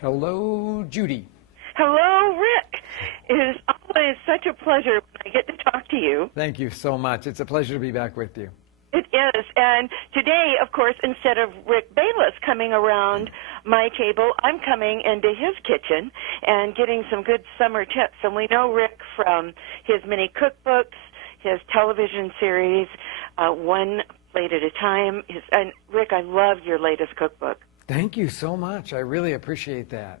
Hello, Judy. Hello, Rick. It is always such a pleasure when I get to talk to you. Thank you so much. It's a pleasure to be back with you. It is. And today, of course, instead of Rick Bayless coming around my table, I'm coming into his kitchen and getting some good summer tips. And we know Rick from his many cookbooks, his television series, One Plate at a Time. And Rick, I love your latest cookbook. Thank you so much. I really appreciate that.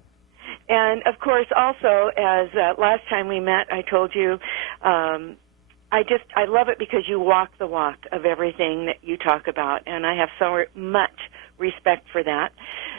And, of course, also, as last time we met, I told you, I love it because you walk the walk of everything that you talk about, and I have so much respect for that.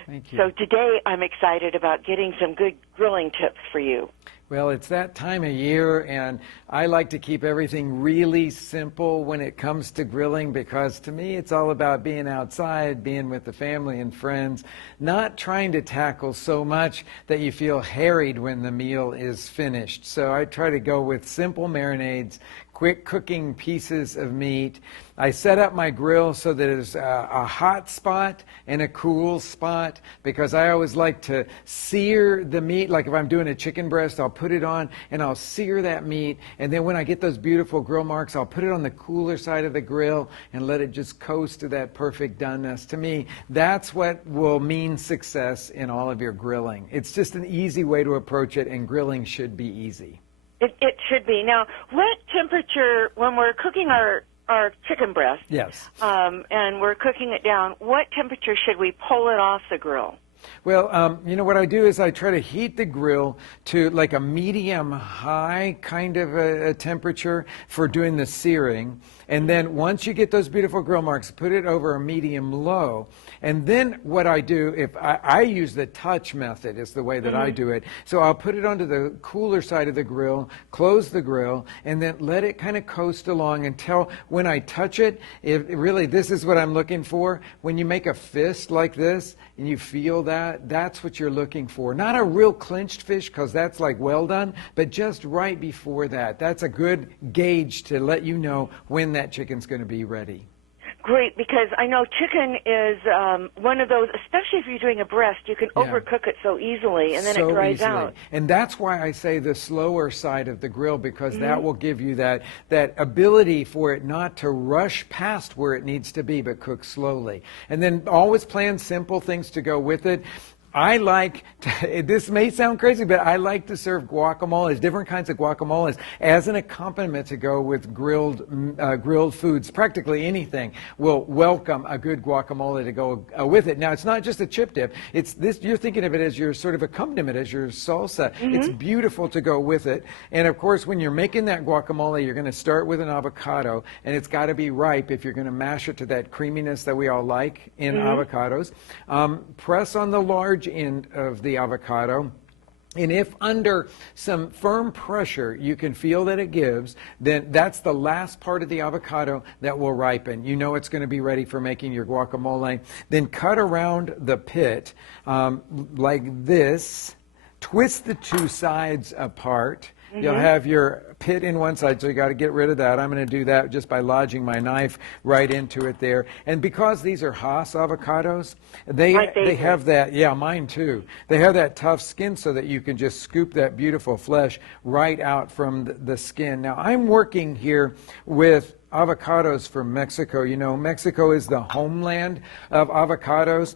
Thank you. So today I'm excited about getting some good grilling tips for you. Well, it's that time of year, and I like to keep everything really simple when it comes to grilling because to me it's all about being outside, being with the family and friends, not trying to tackle so much that you feel harried when the meal is finished. So I try to go with simple marinades, quick cooking pieces of meat. I set up my grill so that there's a hot spot and a cool spot because I always like to sear the meat. Like if I'm doing a chicken breast, I'll put it on and I'll sear that meat. And then when I get those beautiful grill marks, I'll put it on the cooler side of the grill and let it just coast to that perfect doneness. To me, that's what will mean success in all of your grilling. It's just an easy way to approach it, and grilling should be easy. It should be. Now, what temperature, when we're cooking our chicken breast, yes, and we're cooking it down, what temperature should we pull it off the grill? Well, you know, what I do is I try to heat the grill to like a medium-high kind of a temperature for doing the searing. And then once you get those beautiful grill marks, put it over a medium-low. And then what I do, if I use the touch method is the way that I do it. So I'll put it onto the cooler side of the grill, close the grill, and then let it kind of coast along until when I touch it, really this is what I'm looking for. When you make a fist like this and you feel that, that's what you're looking for. Not a real clenched fish because that's like well done, but just right before that. That's a good gauge to let you know when that chicken's going to be ready. Great, because I know chicken is one of those, especially if you're doing a breast, you can overcook it so easily, and then it dries out. And that's why I say the slower side of the grill, because that will give you that ability for it not to rush past where it needs to be, but cook slowly. And then always plan simple things to go with it. I like to, this may sound crazy, but I like to serve guacamoles, different kinds of guacamoles, as an accompaniment to go with grilled foods. Practically anything will welcome a good guacamole to go with it. Now, it's not just a chip dip. It's this. You're thinking of it as your sort of accompaniment, as your salsa. It's beautiful to go with it. And of course, when you're making that guacamole, you're going to start with an avocado, and it's got to be ripe if you're going to mash it to that creaminess that we all like in avocados. Press on the large end of the avocado, and if under some firm pressure you can feel that it gives, then that's the last part of the avocado that will ripen. You know it's going to be ready for making your guacamole. Then cut around the pit like this, twist the two sides apart. You'll have your pit in one side, so you got to get rid of that. I'm going to do that just by lodging my knife right into it there. And because these are Hass avocados, they have that, yeah, mine too. They have that tough skin so that you can just scoop that beautiful flesh right out from the skin. Now, I'm working here with avocados from Mexico. You know, Mexico is the homeland of avocados.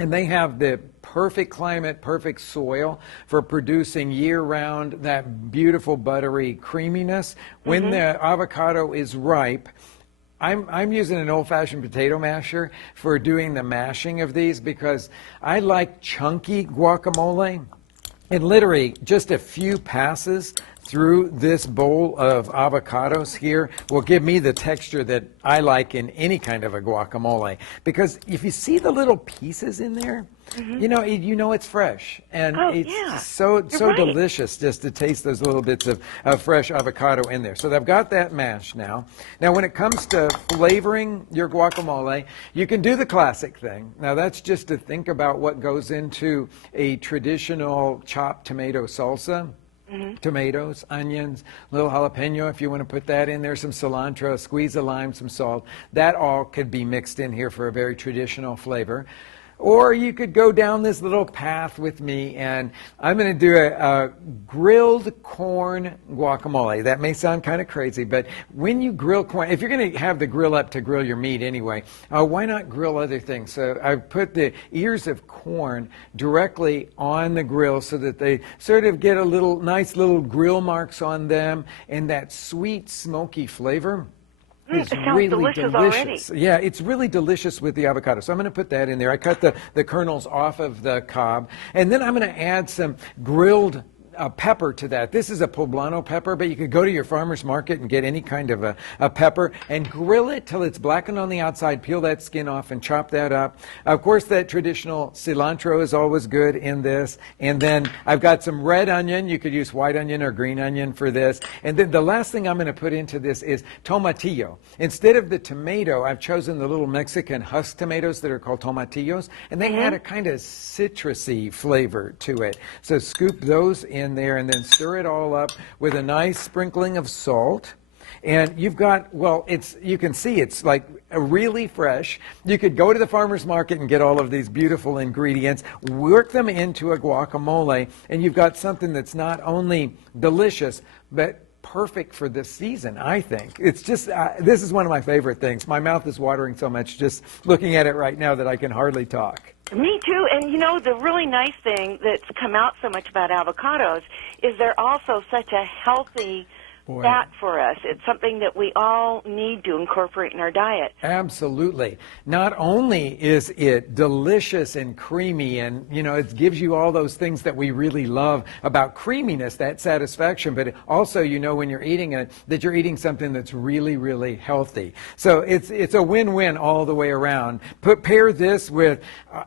And they have the perfect climate, perfect soil for producing year-round that beautiful buttery creaminess. When the avocado is ripe, I'm using an old-fashioned potato masher for doing the mashing of these because I like chunky guacamole. And literally just a few passes through this bowl of avocados here will give me the texture that I like in any kind of a guacamole. Because if you see the little pieces in there, you know it's fresh. And it's so delicious just to taste those little bits of fresh avocado in there. So I've got that mashed now. Now when it comes to flavoring your guacamole, you can do the classic thing. Now that's just to think about what goes into a traditional chopped tomato salsa. Tomatoes, onions, a little jalapeno if you want to put that in there, some cilantro, a squeeze of lime, some salt. That all could be mixed in here for a very traditional flavor. Or you could go down this little path with me, and I'm going to do a grilled corn guacamole. That may sound kind of crazy, but when you grill corn, if you're going to have the grill up to grill your meat anyway, why not grill other things? So I put the ears of corn directly on the grill so that they sort of get a little nice little grill marks on them, and that sweet, smoky flavor. It's really delicious. Already. Yeah, it's really delicious with the avocado. So I'm going to put that in there. I cut the kernels off of the cob. And then I'm going to add some grilled pepper to that. This is a poblano pepper, but you could go to your farmer's market and get any kind of a pepper and grill it till it's blackened on the outside, peel that skin off and chop that up. Of course, that traditional cilantro is always good in this. And then I've got some red onion. You could use white onion or green onion for this. And then the last thing I'm going to put into this is tomatillo. Instead of the tomato, I've chosen the little Mexican husk tomatoes that are called tomatillos, and they add a kind of citrusy flavor to it. So scoop those in there and then stir it all up with a nice sprinkling of salt. And you've got, well, you can see it's like really fresh. You could go to the farmer's market and get all of these beautiful ingredients, work them into a guacamole, and you've got something that's not only delicious, but perfect for this season, I think. It's just, this is one of my favorite things. My mouth is watering so much just looking at it right now that I can hardly talk. Me too. And you know, the really nice thing that's come out so much about avocados is they're also such a healthy fat for us. It's something that we all need to incorporate in our diet. Absolutely. Not only is it delicious and creamy, and you know, it gives you all those things that we really love about creaminess, that satisfaction, but also, you know, when you're eating it, that you're eating something that's really, really healthy. So it's a win-win all the way around. Pair this with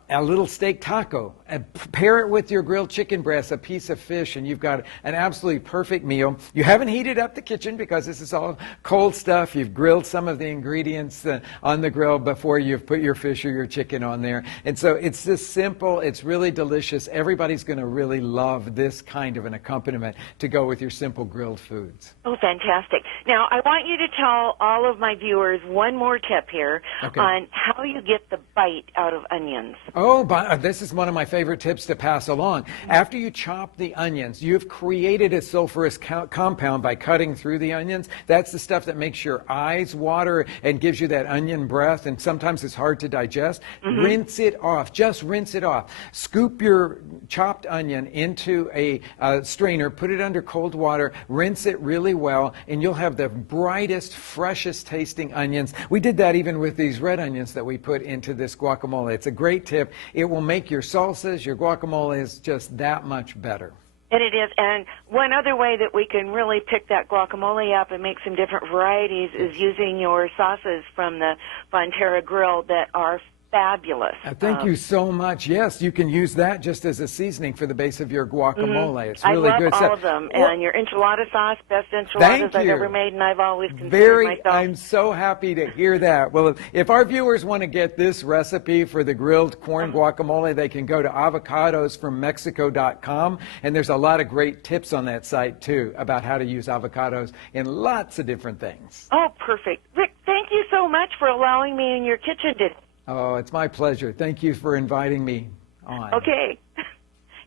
a little steak taco, and pair it with your grilled chicken breast, a piece of fish, and you've got an absolutely perfect meal. You haven't heated up the kitchen because this is all cold stuff. You've grilled some of the ingredients on the grill before you've put your fish or your chicken on there. And so it's just simple. It's really delicious. Everybody's going to really love this kind of an accompaniment to go with your simple grilled foods. Oh, fantastic. Now, I want you to tell all of my viewers one more tip here on how you get the bite out of onions. Oh, this is one of my favorite tips to pass along. After you chop the onions, you've created a sulfurous compound by cutting through the onions. That's the stuff that makes your eyes water and gives you that onion breath, and sometimes it's hard to digest. Rinse it off. Just rinse it off. Scoop your chopped onion into a strainer, put it under cold water, rinse it really well, and you'll have the brightest, freshest tasting onions. We did that even with these red onions that we put into this guacamole. It's a great tip. It will make your salsas, your guacamole is just that much better. And it is. And one other way that we can really pick that guacamole up and make some different varieties is using your sauces from the Bonterra Grill that are fabulous. Thank you so much. Yes, you can use that just as a seasoning for the base of your guacamole. It's really good. I love all of them. And your enchilada sauce, best enchiladas I've ever made, and I've always considered myself. I'm so happy to hear that. Well, if our viewers want to get this recipe for the grilled corn guacamole, they can go to avocadosfrommexico.com, and there's a lot of great tips on that site, too, about how to use avocados in lots of different things. Oh, perfect. Rick, thank you so much for allowing me in your kitchen today. Oh, it's my pleasure. Thank you for inviting me on. Okay.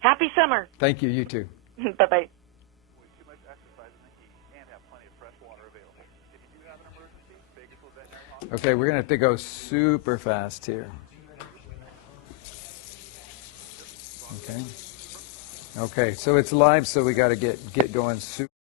Happy summer. Thank you. You too. Bye-bye. Okay, we're going to have to go super fast here. Okay. Okay, so it's live, so we got to get going super